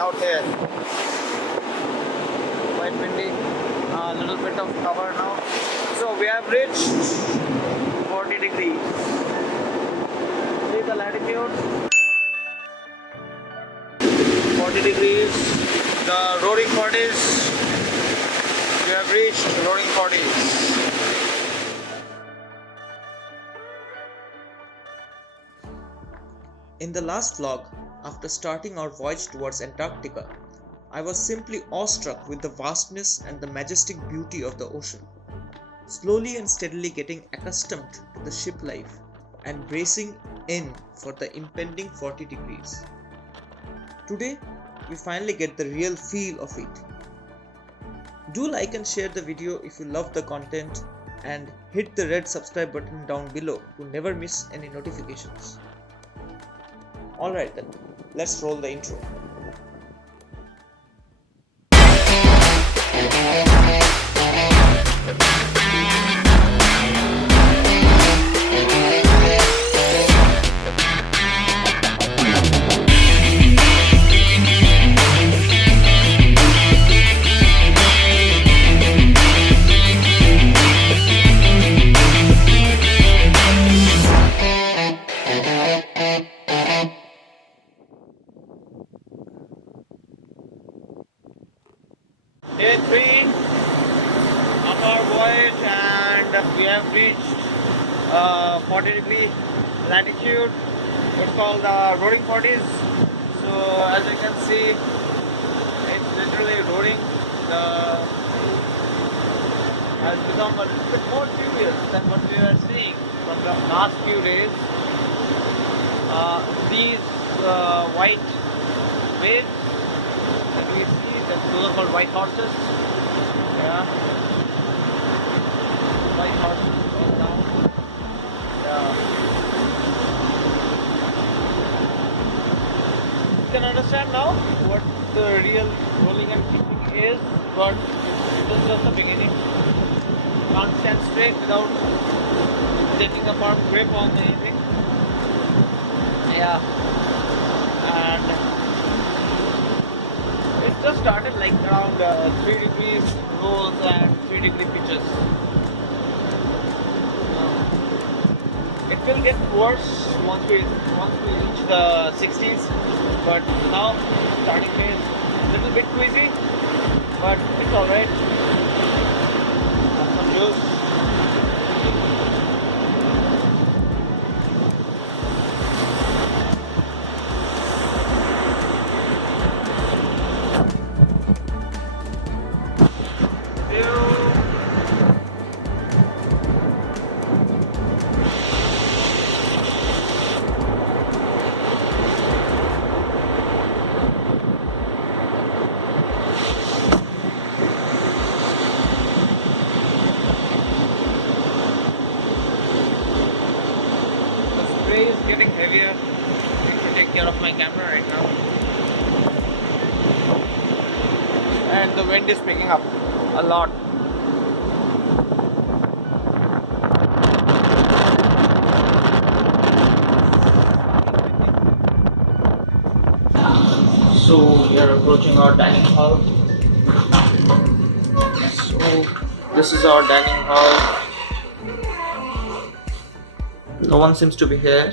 out here. Quite windy. A little bit of cover now. So we have reached 40 degrees. See the latitude. 40 degrees. The roaring 40s. We have reached roaring 40s. In the last vlog, after starting our voyage towards Antarctica, I was simply awestruck with the vastness and the majestic beauty of the ocean. Slowly and steadily getting accustomed to the ship life and bracing in for the impending 40 degrees. Today, we finally get the real feel of it. Do like and share the video if you love the content and hit the red subscribe button down below to never miss any notifications. Alright then, let's roll the intro. Day 3 of our voyage, and we have reached 40 degree latitude. It's called the roaring 40s. So as you can see, it's literally roaring. The has become a little bit more furious than what we were seeing from the last few days. These white waves that we see, those are called white horses. Yeah, white horses all down. Yeah, you can understand now what the real rolling and kicking is, but this is just the beginning. Can't stand straight without taking a firm grip on anything. Yeah, and it just started like around 3 degrees rolls and 3 degree pitches. It will get worse once we reach the 60s, but now starting day is a little bit queasy, but it's alright. Some juice. Spray is getting heavier. I need to take care of my camera right now. And the wind is picking up a lot. So we are approaching our dining hall. So this is our dining hall. No one seems to be here.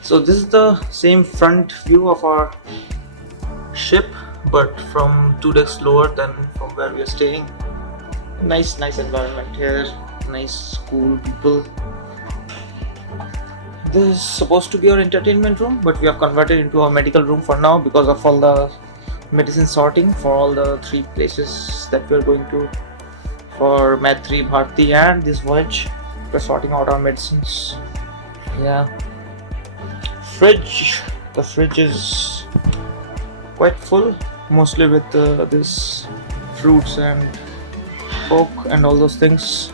So this is the same front view of our ship, but from 2 decks lower than from where we are staying. Nice environment here. Nice, cool people. This is supposed to be our entertainment room, but we have converted into a medical room for now because of all the medicine sorting for all the 3 places that we are going to for Med 3, Bharti, and this voyage. We're sorting out our medicines. Yeah. Fridge. The fridge is quite full, mostly with this fruits and Coke and all those things.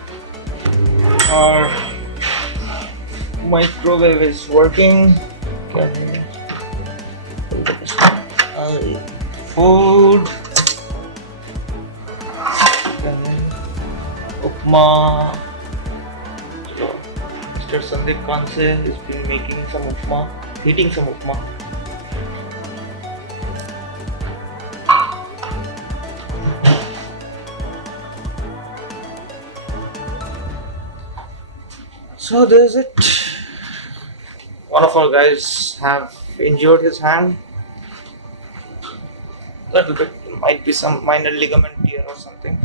Our microwave is working. Food. Upma. Mr. Sandeep Kanse has been making some upma. eating some upma. So there's it. One of our guys have injured his hand. Little bit, might be some minor ligament tear or something.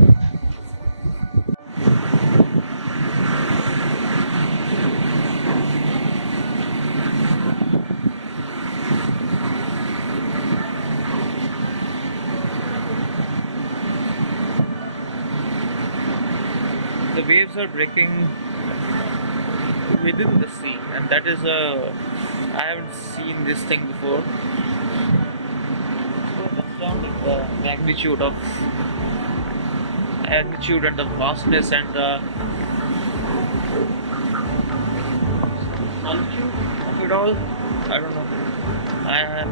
The waves are breaking within the sea, and that is I haven't seen this thing before. So that's down to the magnitude and the vastness and the solitude of it all. I don't know. I am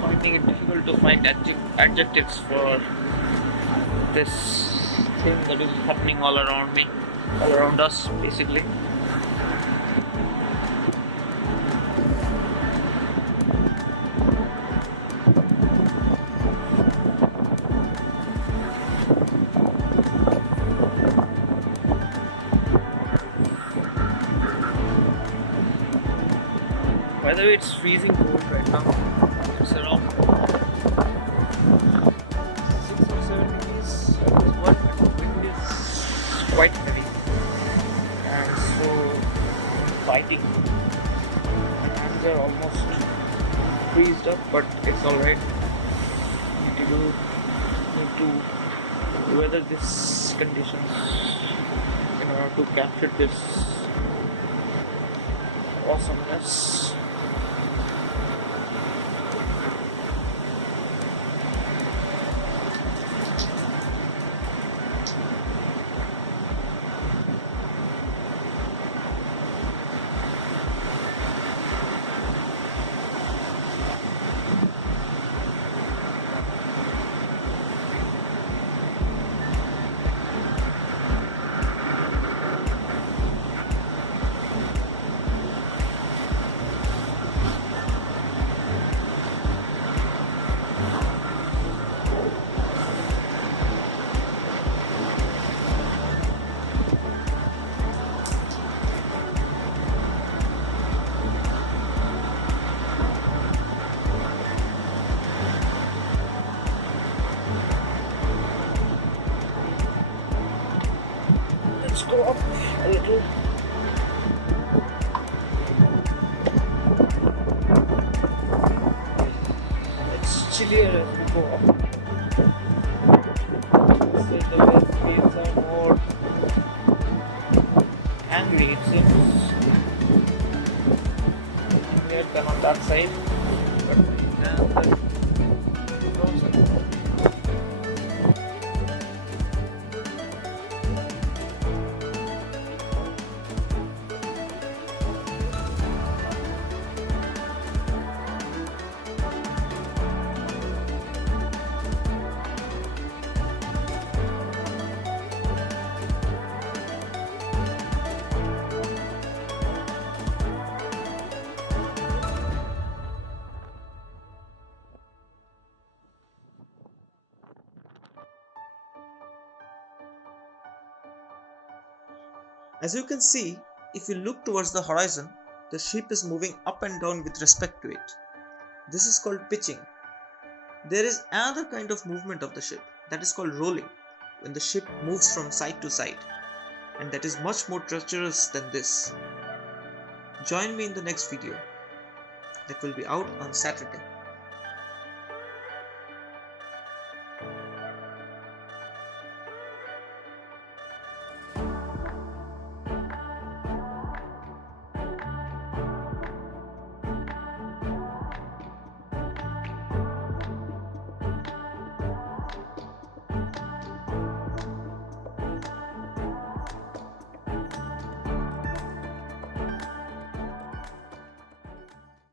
finding it difficult to find adjectives for this thing that is happening all around me, all around us, basically. By the way, it's freezing cold right now. It's around 6 or 7 degrees. That is what the wind is quite heavy and so biting. My hands are almost freezed up, but it's alright. Need to weather these conditions in order to capture this awesomeness. Let's go up a little. It's chillier as we go up. So the waves are more angry, it seems. Angrier than on that side. But closer. As you can see, if you look towards the horizon, the ship is moving up and down with respect to it. This is called pitching. There is another kind of movement of the ship that is called rolling, when the ship moves from side to side, and that is much more treacherous than this. Join me in the next video that will be out on Saturday.